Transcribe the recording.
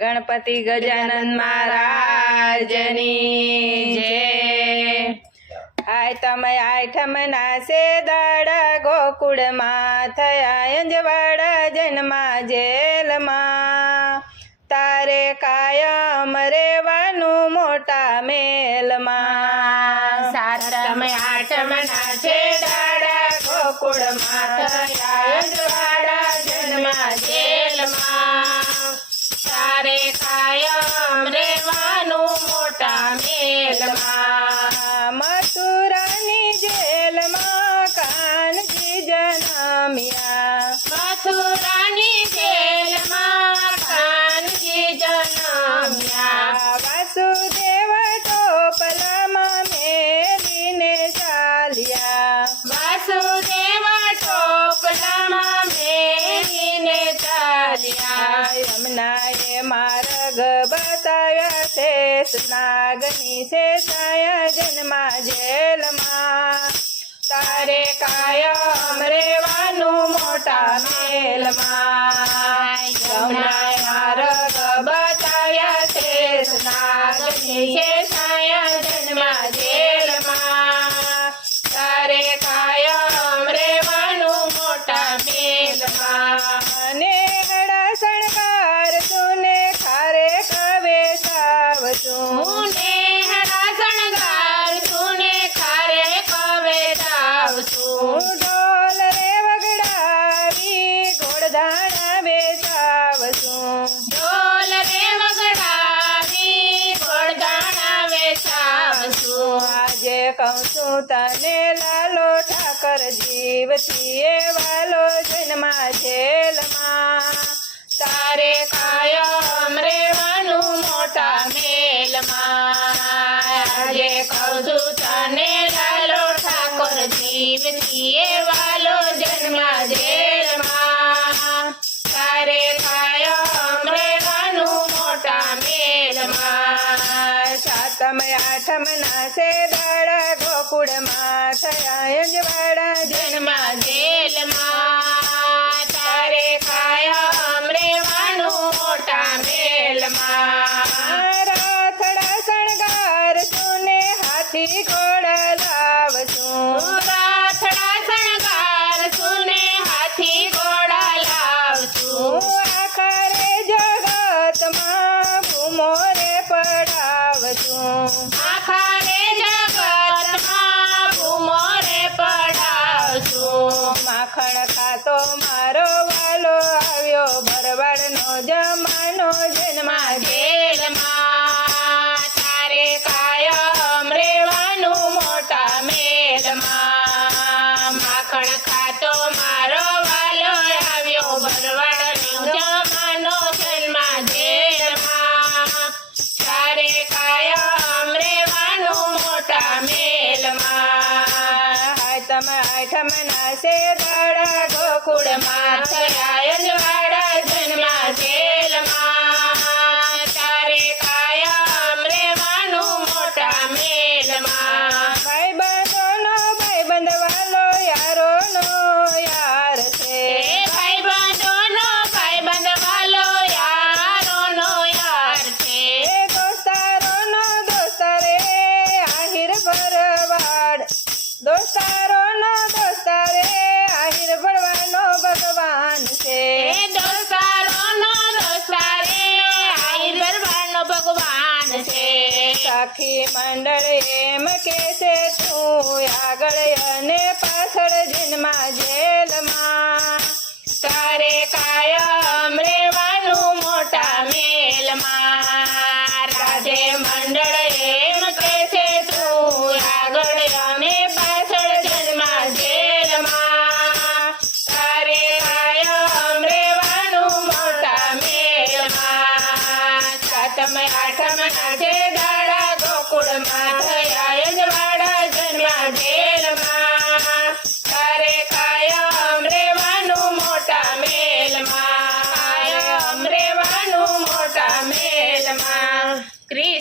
ગણપતિ ગજાનંદ મહારાજની જય. આય તમે આઠમ ના સે દાડા ગોકુળમાં થયા અંજવાડા જન્મા જેલમાં. તારે કાયમ રેવાનું મોટા મેલમાં. સાતમ, આઠમ ના છે દાડા ગોકુળમાં થયા અજવાળા જન્મા તારે કાયમ રેવાનું નાગની સાયા જન્મા જેલમાં તારે કાયમ રેવાનું મોટા મેલમાં કહું તને લાલો ઠાકર જીવથી એ વાલો જન્મા જેલમાં. તારે કાયમ રેવાનું મોટા મેલમાં. આજે કહું છું તને લાલો ઠાકોર જીવથી એ વાલો જન્મા જેલમાં મેલમાં સાતમ આઠમ ના છે દાડા ગોકુળમાં થયા અજવાડા જન્મા જેલમાં તારે કાયમ રેવાનું મોટા મેલમાં. રાથડા શણગાર તુને હાથી ઘોડા ખાતો મારો વાલો આવ્યો ભરવાડનો જમાનો જન્મા જેલમાં તારે કાયમ રેવાનું મોટા મેલમાં. માખણ ખાતો મારો વાલો આવ્યો ભરવાડનો જમાનો જન્મા જેલમાં. તારે કાયમ રેવાનું મોટા મેલમાં. તમે આઠમ ના છે દાડા ગોકુળમાં થયા અજવાળા જન્મા જેલમાં. તારે કાયમ રેવાનું મોટા મેલમાં. ભાઈ બંધોનો ભાઈ બંધવાલો યારોનો યાર છે. ભાઈ બંધોનો ભાઈ બંધવાલો યારોનો યાર છે. દોસ્તારોનો દોસ્તારે આહિર ભરવાડ. દોસ્તારોનો મંડળ એમ કે છે તું આગળ અને પાછળ જન્મા જેલમાં. તારે કાયમ રેવાનું મોટા મેલમાં. રાજે મંડળ એમ કે છે તું આગળ અને પાછળ જન્મા જેલમાં. તારે કાયમ રેવાનું મોટા મેલમાં. સાતમ, આઠમ ના